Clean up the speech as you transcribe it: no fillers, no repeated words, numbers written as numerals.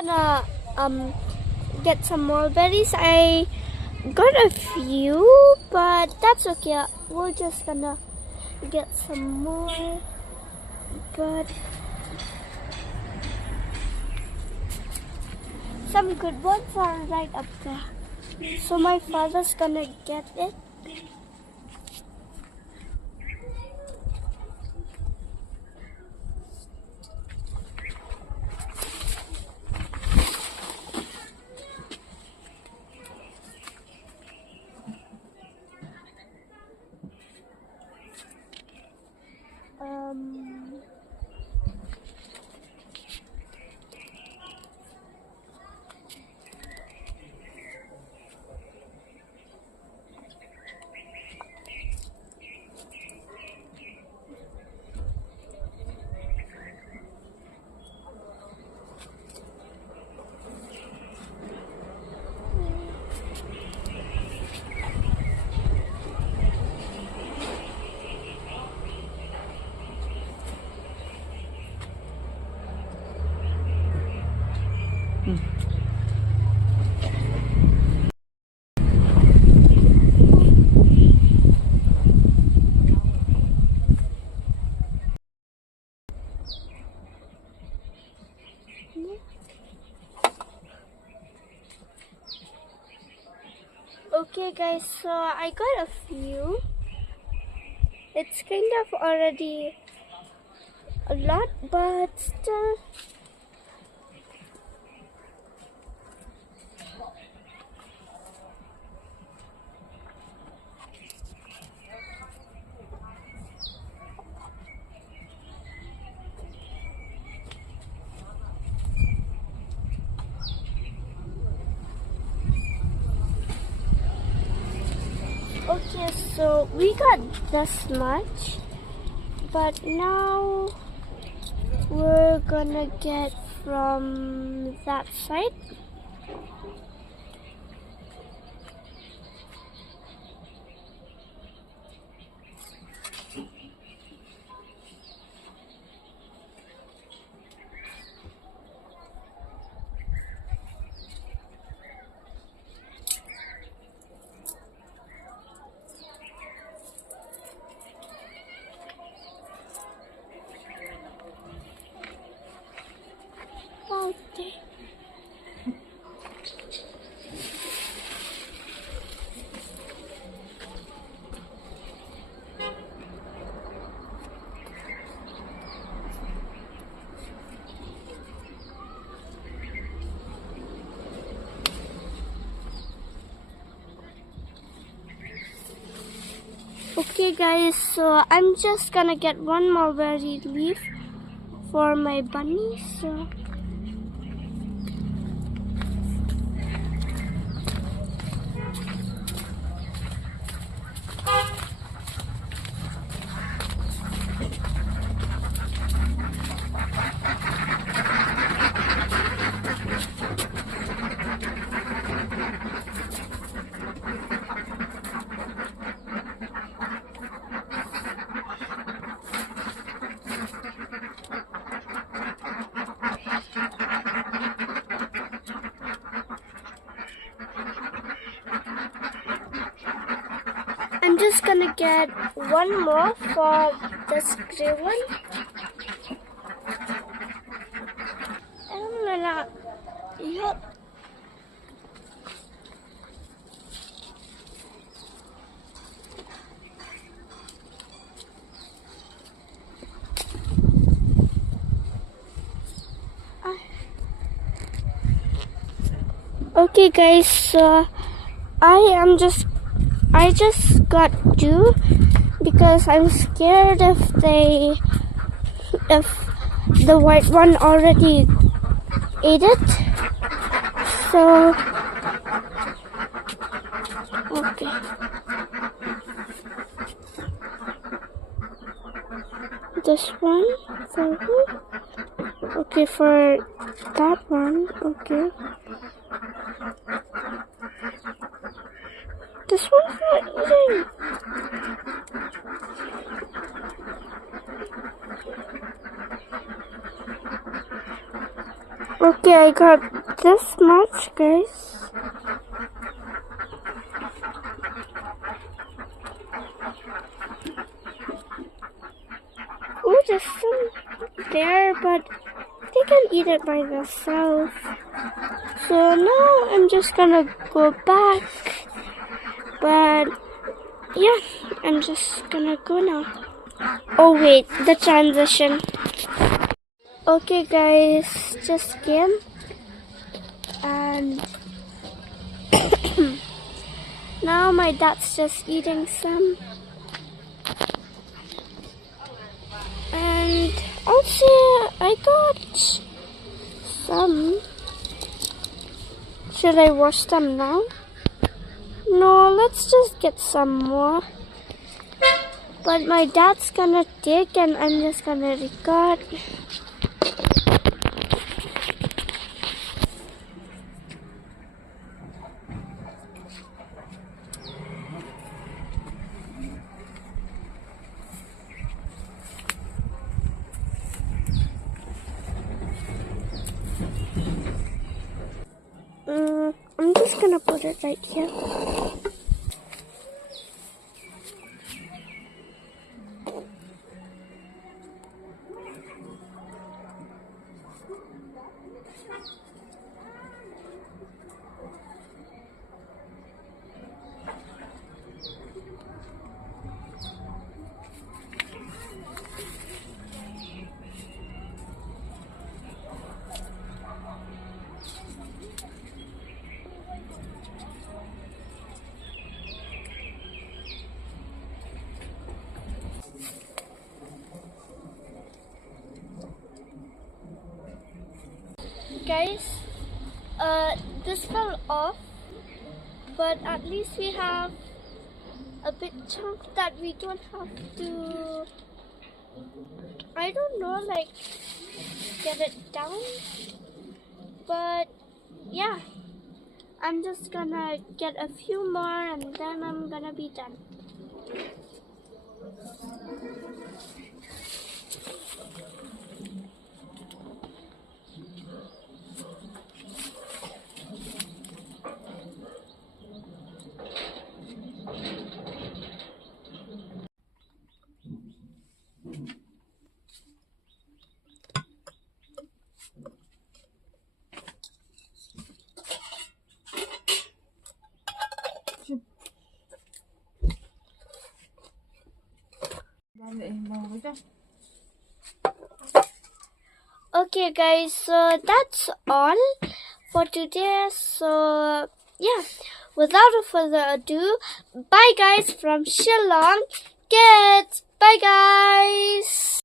Gonna get some mulberries. I got a few, but that's okay. We're just gonna get some more. But some good ones are right up there. So my father's gonna get it. Okay guys, so I got a few. It's kind of already a lot, but still. Okay, so we got this much, but now we're gonna get from that side. Okay. Okay guys, so I'm just gonna get one mulberry leaf for my bunny. So I'm just gonna get one more for this gray one. Yep. Okay guys, so I just got two because I'm scared if the white one already ate it. So okay. This one for who? Okay, for that one. Okay. This one's not eating. Okay, I got this much, guys. Oh, there's some there, but they can eat it by themselves. So now I'm just gonna go back. But yeah, I'm just gonna go now. Oh wait, the transition. Okay guys, just came and now my dad's just eating some. And also I got some. Should I wash them now? No, let's just get some more. But my dad's gonna take and I'm just gonna record. I'm just gonna put it right here. Guys, this fell off, but at least we have a big chunk that we don't have to, I don't know, like get it down. But yeah, I'm just gonna get a few more and then I'm gonna be done. Okay guys, so that's all for today. So yeah, without further ado, bye guys from Shillong Kids. Bye guys.